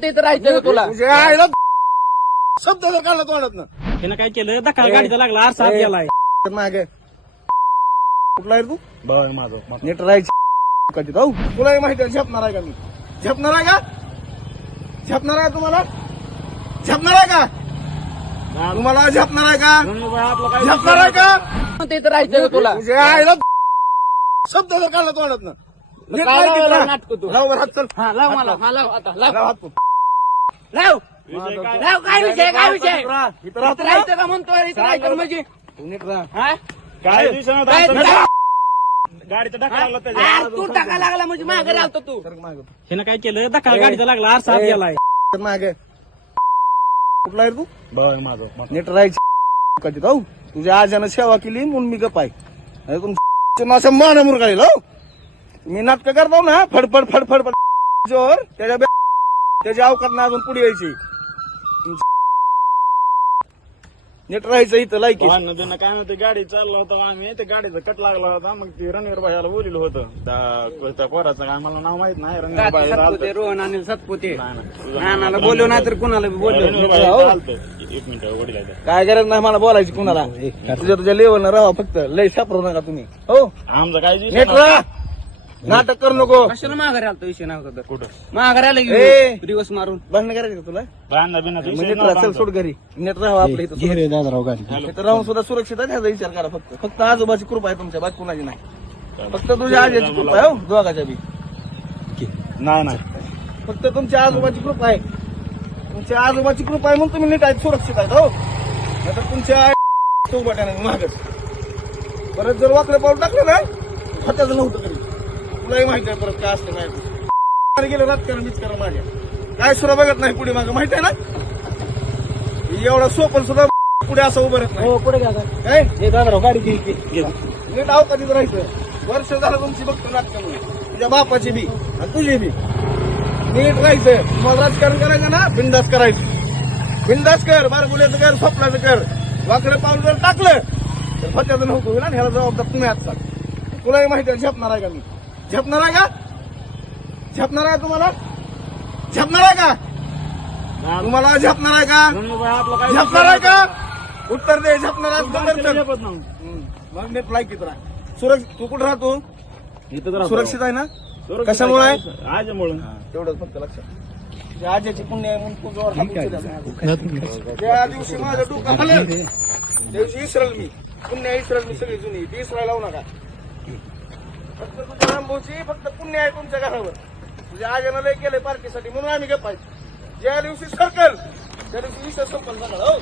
मग तिथं राहायचं का तुला? आईला शब्द जर काढला तोंडात ना त्यानं काय केलं? धक्का गाडीचा लागला आरसा हात गेलाय. मागे. कुठला आहे तू? माझं नीट राहायची. कधी? जाऊ. तुलाही माहिती आहे झेपणार आहे का मी? झेपणार आहे का? झेपणार आहे तुम्हाला? झेपणार आहे का? तुम्हाला झेपणार आहे का? झेपणार आहे का? मग तिथं राहायचं तुला? आईला शब्द जर काढला तोंडात ना नीट राहायची तुला. नाटकं तू? लाव बरं हात चल. हा लाव मला. हा लाव आता लाव. लाव हात लाव विषय काय? लाव काय विषय काय विषय इथं राहायचं का म्हणतो? इथं राहायचं म्हणजे? तू नीट राहा. हा? काय? काय गाडीचा धक्का लागला त्याच्या. तू टाका लागला म्हणजे मागे राहतो तू. मागे. काय केलं? धक्का गाडीचा लागला आरसा गेलाय. मागे. कुठला आहे रे तू? भाऊ आहे माझं नीट राहायची. तुझ्या आजानं सेवा केली म्हणून मी गप आहे. अरे तुम माझं मान मुरगाळील हो? मी नाटक करतो ना फडफड फडफड फड जोर त्याच्या बे- त्याच्या अवकात ना अजून पुढे यायची. नीट राहायचं इथं लायकी. भांडणं बिणं काय म्हणते गाडी चाललो होतो आम्ही ते गाडीचा कट लागला होता मग ती रणवीर भाईला बोलिलं होतं. त्या- त्या पोराचं काय मला नाव माहीत नाही रणवीर भाई सतपुते रोहन आणि सतपुते. नानाला बोलव नाही. तर कुणाला बी हो. चालतं. एक मिनिट वडील आहे ते. काय गरज नाही मला बोलायची कुणाला. तुझ्या तुझ्या लेवल राहा फक्त लय सापडू नका तुम्ही. हो? आमचं काय नीट. राहा. नाटक करू नको. कशाला माघारी आलतो विषय तर? कुठं? माघारी आलं ए. की दिवस मारून. भांडण करायचं का तुला? विषय नीट राहा नव्हता चल. सोड घरी. नीट राहा आपल्या इथं सुरक्षित. इथं राहून सुद्धा सुरक्षित आहे ह्याचा विचार करा फक्त. फक्त आजोबाची कृपा आहे तुमच्या बाकी कुणाची नाही. फक्त तुझ्या आजीची कृपा आहे हो दोघाच्या बी. नाही नाही. फक्त तुमच्या आजोबाची कृपा आहे. तुमच्या आजोबाची कृपा आहे म्हणून तुम्ही नीट आहेत सुरक्षित आहेत हो. नाहीतर तुमच्या चौबाट्याने मागच परत जर वाकडे पाऊल टाकलं ना खताचं नव्हतं कधी. तुलाही माहिती आहे परत काय असतं नाही ते. गेलं राजकारण बिचकारण माझ्या काय सुद्धा बघत नाही पुढे मागं माहिती आहे ना? एवढा सोपन सुद्धा पुढे असं उभं राहत नाही. पुढे घ्या काय हे दादा गाडी घे. घे. नीट अवकाशीत राहायचं. वर्ष झालं तुमची बघतो नाटकामुळे. तुझ्या बापाची बी आणि तुझी बी. नीट राहायचं. तुम्हाला राजकारण करायचं ना बिंदास करायचं. बिंदास कर बारगुल्याचं कर स्वप्नाचं कर. वाकडे पाऊल जर टाकलं तर फत्याचं नव्हतं ना ह्याला जबाबदार तुम्ही आजचा. तुलाही माहिती आहे झेपणार आहे का मी? झेपणार आहे का? झेपणार आहे तुम्हाला? झेपणार आहे का? तुम्हाला झेपणार आहे का? रणवीर भाई आपलं काय झेपणार आहे का? उत्तर दे झेपणार आहे. मग नीट लायकीत राहा. सुरक्षित तू कुठं राहतो. सुरक्षित आहे ना? कशामुळे? आहे? आजमुळे. तेवढंच फक्त लक्षात. जे आज्याची पुण्य आहे म्हणून तू जोर हात उचलला. ज्या दिवशी माझं डोकं त्या दिवशी इसरल मी. पुण्य इसरल मी सगळी जुनी. ती इसरायला लावू नका. फक्त तुझ्या रामभाऊची फक्त पुण्य आहे तुमच्या घरावर. म्हणजे तुझ्या आजनं लय केलंय पार्टीसाठी म्हणून आम्ही गप्पा ज्या दिवशी सरकल त्या दिवशी विषय संपन्न झाला हो.